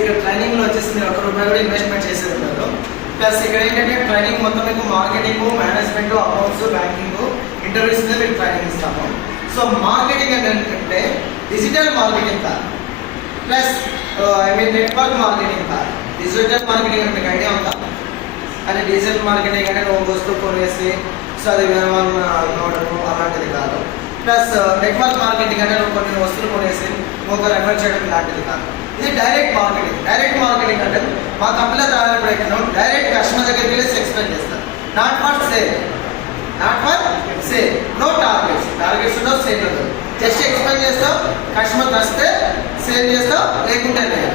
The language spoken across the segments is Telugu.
ఇక్కడ ట్రైనింగ్లో వచ్చేసి మీరు ₹1 కూడా ఇన్వెస్ట్మెంట్ చేసేది ఉండదు. ప్లస్ ఇక్కడ ఏంటంటే ట్రైనింగ్ మొత్తం మీకు marketing, management, accounts, banking, interviews మీద మీకు ట్రైనింగ్ ఇస్తాము. సో మార్కెటింగ్ అంటే ఏంటంటే డిజిటల్ మార్కెటింగ్ కాదు, ప్లస్ నెట్వర్క్ మార్కెటింగ్ కాదు. డిజిటల్ మార్కెటింగ్ అంటే మీకు ఐడియా ఉందా? అంటే డిజిటల్ మార్కెటింగ్ అంటే నువ్వు వస్తువు కొనేసి సో అది వేరే వాళ్ళని ఇవ్వడము అలాంటిది కాదు. ప్లస్ నెట్వర్క్ మార్కెటింగ్ అంటే నువ్వు కొన్ని వస్తువులు కొనేసి ఇంకొక రెఫర్ చేయడం లాంటిది కాదు. ఇది డైరెక్ట్ మార్కెటింగ్. డైరెక్ట్ మార్కెటింగ్ అంటే మా కంపెనీలో తయారు ప్రయత్నం డైరెక్ట్ కస్టమర్ దగ్గరికి వెళ్ళి ఎక్స్ప్లెయిన్ చేస్తారు. Not for sale, no targets ఉండవు, సేల్ ఉండదు. జస్ట్ ఎక్స్ప్లెయిన్ చేస్తావు, కస్టమర్ వస్తే సేల్ చేస్తావు, లేకుంటే లేదు.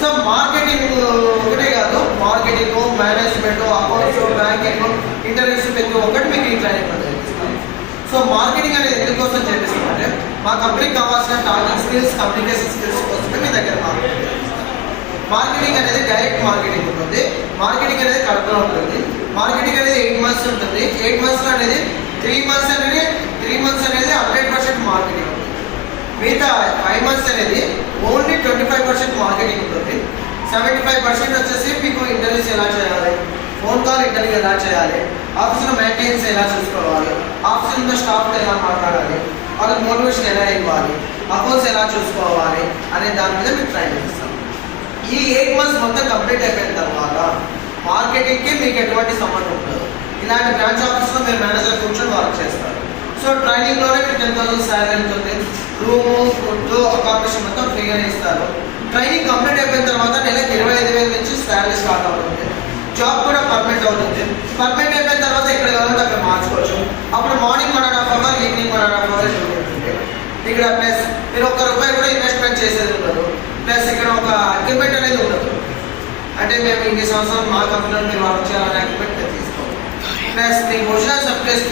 సో మార్కెటింగ్ ఒకటే కాదు, marketing, management, accounts, banking, interviews ప్రతి ఒక్కటి మీకు ఈ ట్రైనింగ్ చేస్తాం. సో మార్కెటింగ్ అనేది ఎందుకోసం చేపిస్తామంటే మా కంపెనీకి కావాల్సిన టార్గెట్ స్కిల్స్, కమ్యూనికేషన్ స్కిల్స్ కోసమే మీ దగ్గర మార్కెటింగ్ అనేది డైరెక్ట్ మార్కెటింగ్ ఉంటుంది. మార్కెటింగ్ అనేది కడపలో ఉంటుంది. మార్కెటింగ్ అనేది 8 months ఉంటుంది. 8 months అనేది 3 months అనేది 100% మార్కెటింగ్ ఉంటుంది. మిగతా 5 months అనేది ఓన్లీ 25% మార్కెటింగ్ ఉంటుంది. 75% వచ్చేసి మీకు ఇంటర్వ్యూస్ ఎలా చేయాలి, ఫోన్ కాల్ ఇంటర్వ్యూ ఎలా చేయాలి, ఆఫీస్లో మెయింటెనెన్స్ ఎలా చూసుకోవాలి, ఆఫీస్లో స్టాఫ్తో ఎలా మాట్లాడాలి, వాళ్ళకి మోటివేషన్ ఎలా ఇవ్వాలి, అకౌంట్స్ ఎలా చూసుకోవాలి అనే దాని మీద మీకు ట్రైనింగ్ ఇస్తాం. ఈ 8 months మొత్తం కంప్లీట్ అయిపోయిన తర్వాత మార్కెటింగ్కి మీకు ఎటువంటి సంబంధం ఉండదు. ఇలాంటి బ్రాంచ్ ఆఫీస్లో మీరు మేనేజర్ కూర్చొని వర్క్ చేస్తారు. సో ట్రైనింగ్లోనే మీకు 10,000 శాలరీ ఉంటుంది. రూము, ఫుడ్, అకామిడేషన్ మొత్తం ఫ్రీగానే ఇస్తారు. ట్రైనింగ్ కంప్లీట్ అయిపోయిన తర్వాత నెలకు 25,000 నుంచి శాలరీ స్టార్ట్ అవుతుంది. జాబ్ కూడా పర్మనెంట్ అవుతుంది. పర్మనెంట్ అయిపోయిన తర్వాత ఇక్కడ కావాలంటే అక్కడ మార్చుకోవచ్చు. అప్పుడు మార్నింగ్ 1.5 hour, ఈవినింగ్ 1.5 hour ఉంటుంది. ఇక్కడ ప్లస్ మీరు ₹1 కూడా ఇన్వెస్ట్మెంట్ చేసేది ఉండదు. ప్లస్ ఇక్కడ ఒక అగ్రిమెంట్ అనేది ఉండదు. అంటే మేము ఇన్ని సంవత్సరాలు మా కంపెనీలో మీరు వర్క్ చేయాలనే అగ్రిమెంట్ తీసుకోము. ప్లస్ మీ ఒరిజినల్ సర్టిఫికేట్స్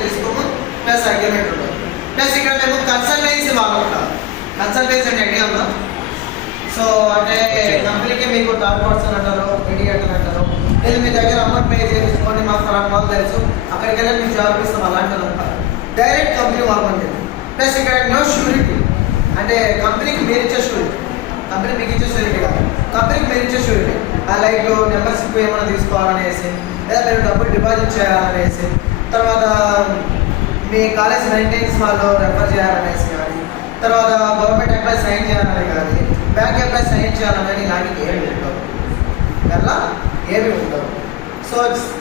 తీసుకోము. ప్లస్ అగ్రిమెంట్ ఉండదు. ప్లస్ ఇక్కడ మేము కన్సల్టెన్సీ వాడుకుంటాం. కన్సల్టెన్సీ అంటే ఐడియా ఉందా? సో అంటే కంపెనీకి మీకు థర్డ్ పర్సన్ అంటారు, మీడియేటర్ అంటారు. లేదు మీ దగ్గర అమౌంట్ పే చేసుకొని మాకు వాళ్ళు తెలుసు, అక్కడికి వెళ్ళి మీకు జాబ్ ఇస్తాం, అలాంటిది ఉంటారు. డైరెక్ట్ కంపెనీ వాళ్ళని. ప్లస్ ఇక్కడ నో షూరిటీ, అంటే కంపెనీకి మీరు ఇచ్చే షూరిటీ, కంపెనీ మీకు ఇచ్చే షూరిటీ కాదు, కంపెనీకి మీరు ఇచ్చే షూరిటీ. లైక్ మెంబర్షిప్ ఏమైనా తీసుకోవాలనేసి, లేదా మీరు డబ్బులు డిపాజిట్ చేయాలనేసి, తర్వాత మీ కాలేజ్ మెయింటెనెన్స్ వాళ్ళు రెఫర్ చేయాలనేసి కానీ, తర్వాత గవర్నమెంట్ ఎంప్లాయీ సైన్ చేయాలని కానీ, బ్యాంక్ ఎంప్లాయీ సైన్ చేయాలని ఇలాంటివి ఏమి ఉండవు. అలా ఏమి ఉండవు. సో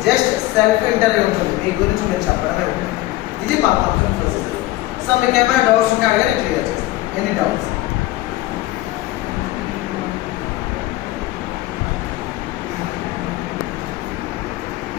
జస్ట్ సెల్ఫ్ ఇంటర్వ్యూ ఉంటుంది, మీ గురించి మీరు చెప్పడమే ఉంటుంది. ఇది మా కంపెనీ ప్రొసీజర్. సో మీకు ఏమైనా డౌట్స్ ఉంటే అడిగానే క్లియర్ చేస్తాం. Any doubts?